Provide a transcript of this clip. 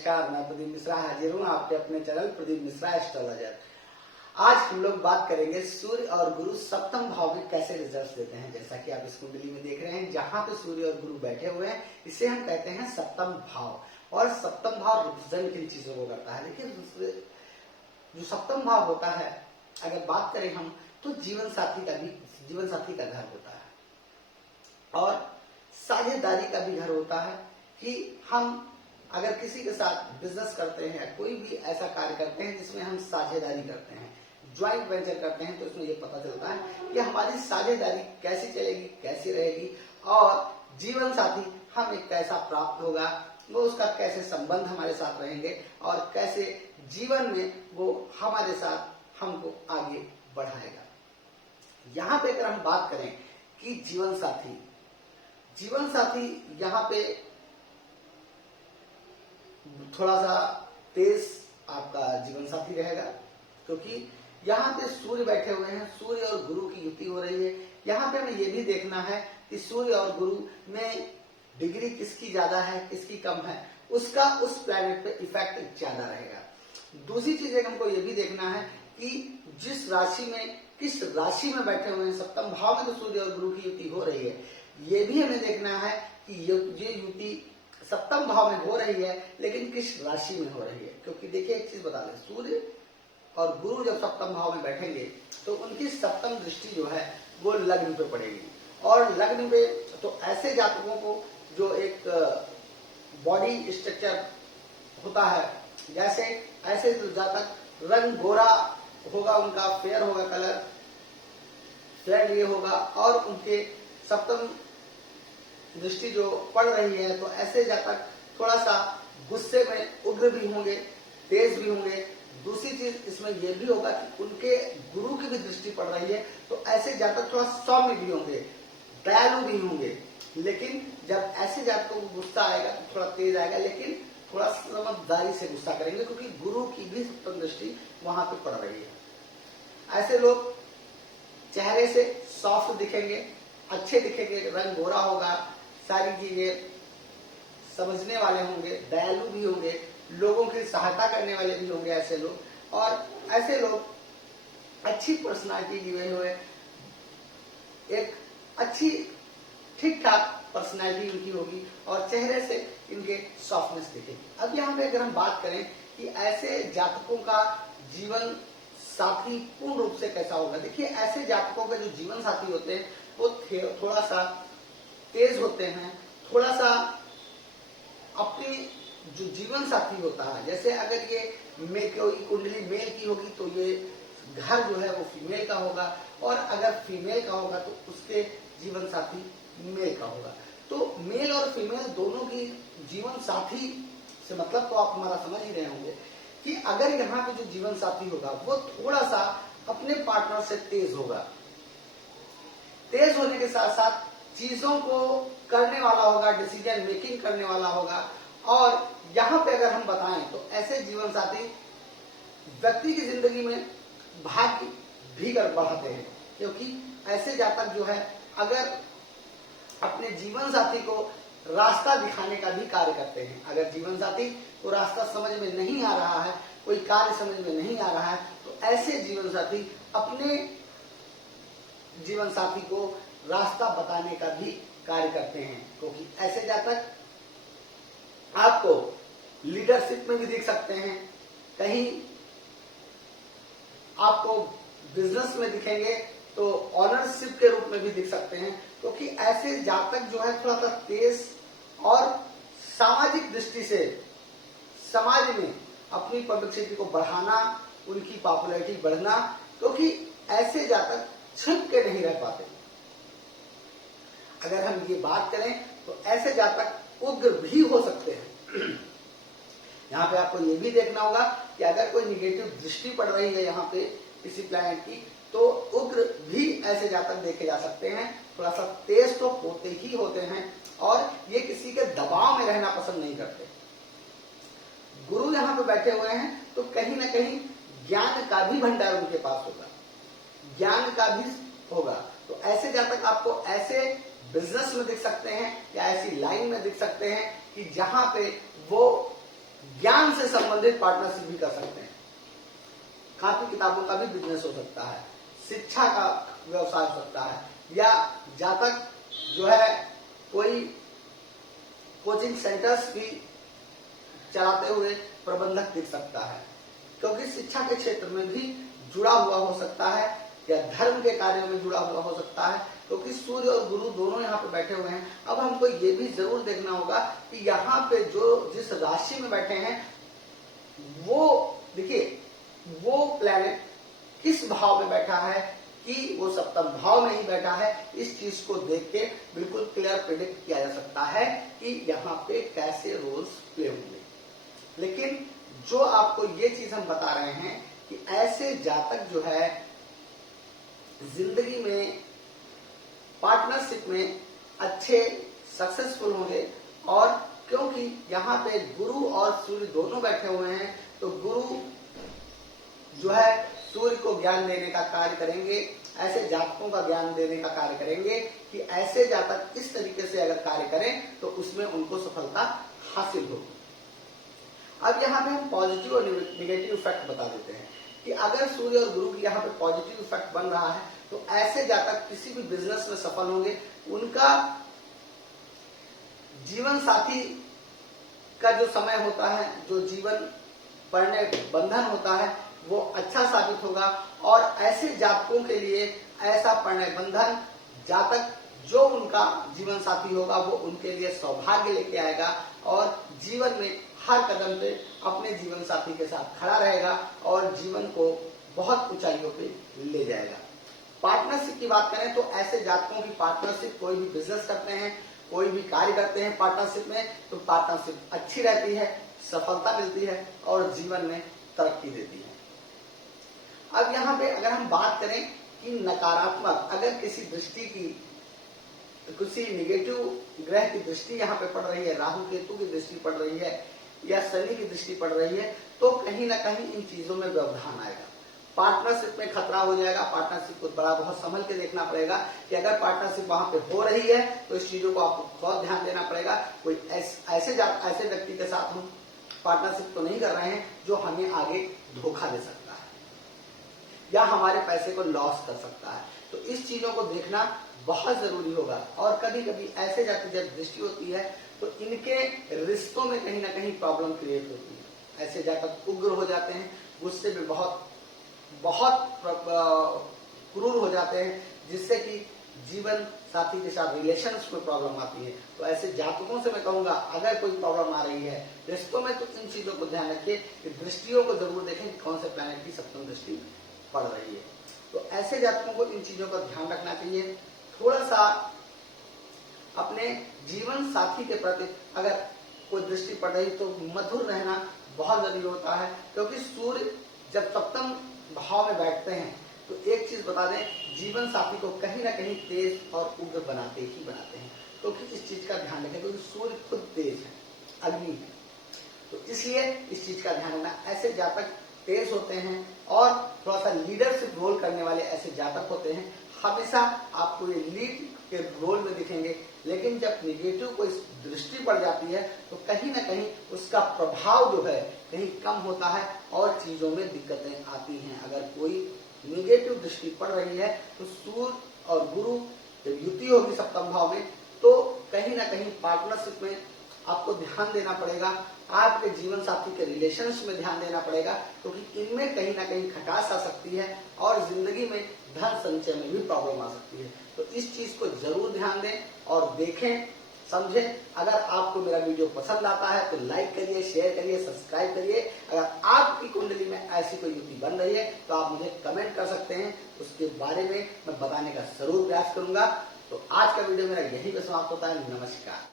नमस्कार, मैं प्रदीप मिश्रा हाजिर हूँ आपके अपने चैनल प्रदीप मिश्रा एस्ट्रोलॉजर। आज हम लोग बात करेंगे सूर्य और गुरु सप्तम भाव में कैसे रिजल्ट्स देते हैं। जैसा कि आप इस कुंडली में देख रहे हैं, जहां पे सूर्य और गुरु बैठे हुए हैं, इसे हम कहते हैं सप्तम भाव। और सप्तम भाव रिप्रेजेंट किन चीजों को करता है? देखिए, जो सप्तम भाव होता है, अगर बात करें हम, तो जीवन साथी का घर होता है और साझेदारी का भी घर होता है। कि हम अगर किसी के साथ बिजनेस करते हैं, कोई भी ऐसा कार्य करते हैं जिसमें हम साझेदारी करते हैं, ज्वाइंट वेंचर करते हैं, तो इसमें ये पता चलता है कि हमारी साझेदारी कैसी चलेगी, कैसी रहेगी, और जीवन साथी हमें कैसा प्राप्त होगा, वो उसका कैसे संबंध हमारे साथ रहेंगे और कैसे जीवन में वो हमारे साथ हमको आगे बढ़ाएगा। यहाँ पे अगर हम बात करें कि जीवन साथी यहाँ पे थोड़ा सा तेज आपका जीवन साथी रहेगा, क्योंकि यहाँ पे सूर्य बैठे हुए हैं, सूर्य और गुरु की युति हो रही है। यहाँ पे हमें ये भी देखना है कि सूर्य और गुरु में डिग्री किसकी ज्यादा है, किसकी कम है, उसका उस प्लैनेट पे इफेक्ट ज्यादा रहेगा। दूसरी चीज एक हमको ये भी देखना है कि किस राशि में बैठे हुए हैं। सप्तम भाव में तो सूर्य और गुरु की युति हो रही है, ये भी हमें देखना है कि ये युति सप्तम भाव में हो रही है, लेकिन किस राशि में हो रही है। क्योंकि देखिए, एक चीज बता दें, सूर्य और गुरु जब सप्तम भाव में बैठेंगे तो उनकी सप्तम दृष्टि जो है वो लग्न पे पड़ेगी। और लग्न पे तो ऐसे जातकों को जो एक बॉडी स्ट्रक्चर होता है, जैसे ऐसे जातक रंग गोरा होगा, उनका फेयर होगा, कलर फेयर ये होगा, और उनके सप्तम दृष्टि जो पड़ रही है, तो ऐसे जातक थोड़ा सा गुस्से में उग्र भी होंगे, तेज भी होंगे। दूसरी चीज इसमें यह भी होगा कि उनके गुरु की भी दृष्टि पड़ रही है, तो ऐसे जातक थोड़ा सौम्य भी होंगे, दयालु भी होंगे। लेकिन जब ऐसे जातकों को गुस्सा आएगा तो थोड़ा तेज आएगा, लेकिन थोड़ा समझदारी से गुस्सा करेंगे, क्योंकि गुरु की भी सप्तम दृष्टि वहां पे पड़ रही है। ऐसे लोग चेहरे से सॉफ्ट दिखेंगे, अच्छे दिखेंगे, रंग गोरा होगा, सारी चीजें समझने वाले होंगे, दयालु भी होंगे, लोगों की सहायता करने वाले भी होंगे ऐसे लोग। और ऐसे लोग अच्छी पर्सनालिटी लिए हुए, एक अच्छी ठीक ठाक पर्सनालिटी उनकी होगी और चेहरे से इनके सॉफ्टनेस दिखेगी। अब यहाँ पे अगर हम बात करें कि ऐसे जातकों का जीवन साथी पूर्ण रूप से कैसा होगा, देखिए, ऐसे जातकों के जो जीवन साथी होते हैं वो थोड़ा सा तेज होते हैं, थोड़ा सा अपनी जो जीवन साथी होता है, जैसे अगर ये कोई कुंडली मेल की होगी तो ये घर जो है वो फीमेल का होगा, और अगर फीमेल का होगा तो उसके जीवन साथी मेल का होगा। तो मेल और फीमेल दोनों की जीवन साथी से मतलब तो आप हमारा समझ ही रहे होंगे कि अगर यहाँ पे जो जीवन साथी होगा वो थोड़ा सा अपने पार्टनर से तेज होगा, तेज होने के साथ साथ चीजों को करने वाला होगा, डिसीजन मेकिंग करने वाला होगा। और यहाँ पे अगर हम बताएं तो ऐसे जीवन साथी व्यक्ति की जिंदगी में भाग्य भी बढ़ाते हैं, क्योंकि ऐसे जातक जो है अगर अपने जीवन साथी को रास्ता दिखाने का भी कार्य करते हैं। अगर जीवन साथी को रास्ता समझ में नहीं आ रहा है, कोई कार्य समझ में नहीं आ रहा है, तो ऐसे जीवन साथी अपने जीवन साथी को रास्ता बताने का भी कार्य करते हैं। क्योंकि ऐसे जातक आपको लीडरशिप में भी देख सकते हैं, कहीं आपको बिजनेस में दिखेंगे तो ऑनरशिप के रूप में भी दिख सकते हैं। क्योंकि ऐसे जातक जो है थोड़ा सा तेज और सामाजिक दृष्टि से समाज में अपनी पब्लिसिटी को बढ़ाना, उनकी पॉपुलैरिटी बढ़ना, क्योंकि ऐसे जातक छिप के नहीं रह पाते। अगर हम ये बात करें तो ऐसे जातक उग्र भी हो सकते हैं। यहाँ पे आपको ये भी देखना होगा कि अगर कोई निगेटिव दृष्टि पड़ रही है यहाँ पे किसी प्लैनेट की, तो उग्र भी ऐसे जातक देखे जा सकते हैं। थोड़ा सा तेज तो होते ही होते हैं और ये किसी के दबाव में रहना पसंद नहीं करते। गुरु यहाँ पे बैठे हुए हैं तो कहीं ना कहीं ज्ञान का भी भंडार उनके पास होगा, ज्ञान का भी होगा। तो ऐसे जातक आपको ऐसे बिजनेस में दिख सकते हैं या ऐसी लाइन में दिख सकते हैं कि जहां पे वो ज्ञान से संबंधित पार्टनरशिप भी कर सकते हैं। कॉपी किताबों का भी बिजनेस हो सकता है, शिक्षा का व्यवसाय हो सकता है, या जातक जो है कोई कोचिंग सेंटर्स भी चलाते हुए प्रबंधक दिख सकता है, क्योंकि शिक्षा के क्षेत्र में भी जुड़ा हुआ हो सकता है, या धर्म के कार्यों में जुड़ा हुआ हो सकता है, क्योंकि सूर्य और गुरु दोनों यहाँ पे बैठे हुए हैं। अब हमको ये भी जरूर देखना होगा कि यहाँ पे जो जिस राशि में बैठे हैं वो देखिए वो प्लैनेट किस भाव में बैठा है, कि वो सप्तम भाव में ही बैठा है। इस चीज को देख के बिल्कुल क्लियर प्रिडिक्ट किया जा सकता है कि यहाँ पे कैसे रोल्स प्ले होंगे। लेकिन जो आपको ये चीज हम बता रहे हैं कि ऐसे जातक जो है जिंदगी में पार्टनरशिप में अच्छे सक्सेसफुल होंगे, और क्योंकि यहाँ पे गुरु और सूर्य दोनों बैठे हुए हैं, तो गुरु जो है सूर्य को ज्ञान देने का कार्य करेंगे, ऐसे जातकों का ज्ञान देने का कार्य करेंगे कि ऐसे जातक इस तरीके से अगर कार्य करें तो उसमें उनको सफलता हासिल होगी। अब यहाँ पे हम पॉजिटिव और निगेटिव इफेक्ट बता देते हैं कि अगर सूर्य और गुरु की यहाँ पे पॉजिटिव इफेक्ट बन रहा है तो ऐसे जातक किसी भी बिजनेस में सफल होंगे। उनका जीवन साथी का जो समय होता है, जो जीवन परिणय बंधन होता है, वो अच्छा साबित होगा, और ऐसे जातकों के लिए ऐसा परिणय बंधन जातक जो उनका जीवन साथी होगा वो उनके लिए सौभाग्य लेके आएगा, और जीवन में हर कदम पे अपने जीवन साथी के साथ खड़ा रहेगा और जीवन को बहुत ऊंचाइयों पे ले जाएगा। पार्टनरशिप की बात करें तो ऐसे जातकों की पार्टनरशिप, कोई भी बिजनेस करते हैं, कोई भी कार्य करते हैं पार्टनरशिप में, तो पार्टनरशिप अच्छी रहती है, सफलता मिलती है और जीवन में तरक्की देती है। अब यहाँ पे अगर हम बात करें कि नकारात्मक, अगर किसी दृष्टि की, किसी निगेटिव ग्रह की दृष्टि यहाँ पे पड़ रही है, राहु केतु की दृष्टि पड़ रही है या शनि की दृष्टि पड़ रही है, तो कहीं ना कहीं इन चीजों में व्यवधान आएगा, पार्टनरशिप में खतरा हो जाएगा। पार्टनरशिप को बड़ा बहुत संभल के देखना पड़ेगा कि अगर पार्टनरशिप वहां पे हो रही है तो इस चीजों को आपको बहुत ध्यान देना पड़ेगा। कोई ऐसे व्यक्ति के साथ हम पार्टनरशिप तो नहीं कर रहे हैं जो हमें आगे धोखा दे सकता है या हमारे पैसे को लॉस कर सकता है, तो इस चीजों को देखना बहुत जरूरी होगा। और कभी कभी ऐसे जाति जब दृष्टि होती है तो इनके रिश्तों में कहीं ना कहीं प्रॉब्लम क्रिएट होती है। ऐसे जातक उग्र हो जाते हैं, गुस्से में बहुत क्रूर हो जाते हैं, जिससे कि जीवन साथी के साथ रिलेशंस में प्रॉब्लम आती है। तो ऐसे जातकों से मैं कहूंगा अगर कोई प्रॉब्लम आ रही है रिश्तों में तो इन चीजों को ध्यान रखिए कि दृष्टियों को जरूर देखें कि कौन से प्लैनेट की सप्तम दृष्टि पड़ रही है। तो ऐसे जातकों को इन चीजों का ध्यान रखना चाहिए। थोड़ा सा अपने जीवन साथी के प्रति अगर कोई दृष्टि पड़ रही तो मधुर रहना बहुत जरूरी होता है, क्योंकि सूर्य जब सप्तम भाव में बैठते हैं तो एक चीज बता दें, जीवन साथी को कहीं ना कहीं तेज और उग्र बनाते हैं, क्योंकि इस चीज का ध्यान रखें, क्योंकि सूर्य खुद तेज है, अग्नि है, तो इसलिए इस चीज का ध्यान रखना। ऐसे जातक तेज होते हैं और थोड़ा सा लीडरशिप रोल करने वाले ऐसे जातक होते हैं, हमेशा आपको ये लीड के रोल में दिखेंगे। लेकिन जब निगेटिव कोई दृष्टि पड़ जाती है तो कहीं ना कहीं उसका प्रभाव जो है कहीं कम होता है और चीजों में दिक्कतें आती हैं। अगर कोई निगेटिव दृष्टि पड़ रही है तो सूर्य और गुरु जब युति होगी सप्तम भाव में तो कहीं ना कहीं पार्टनरशिप में आपको ध्यान देना पड़ेगा, आपके जीवन साथी के रिलेशंस में ध्यान देना पड़ेगा, क्योंकि इनमें कहीं ना कहीं खटास आ सकती है और जिंदगी में धन संचय में भी प्रॉब्लम आ सकती है। तो इस चीज को जरूर ध्यान दें और देखें, समझें। अगर आपको मेरा वीडियो पसंद आता है तो लाइक करिए, शेयर करिए, सब्सक्राइब करिए। अगर आपकी कुंडली में ऐसी कोई युति बन रही है तो आप मुझे कमेंट कर सकते हैं, उसके बारे में मैं बताने का जरूर प्रयास करूंगा। तो आज का वीडियो मेरा यहीं पे समाप्त होता है। नमस्कार।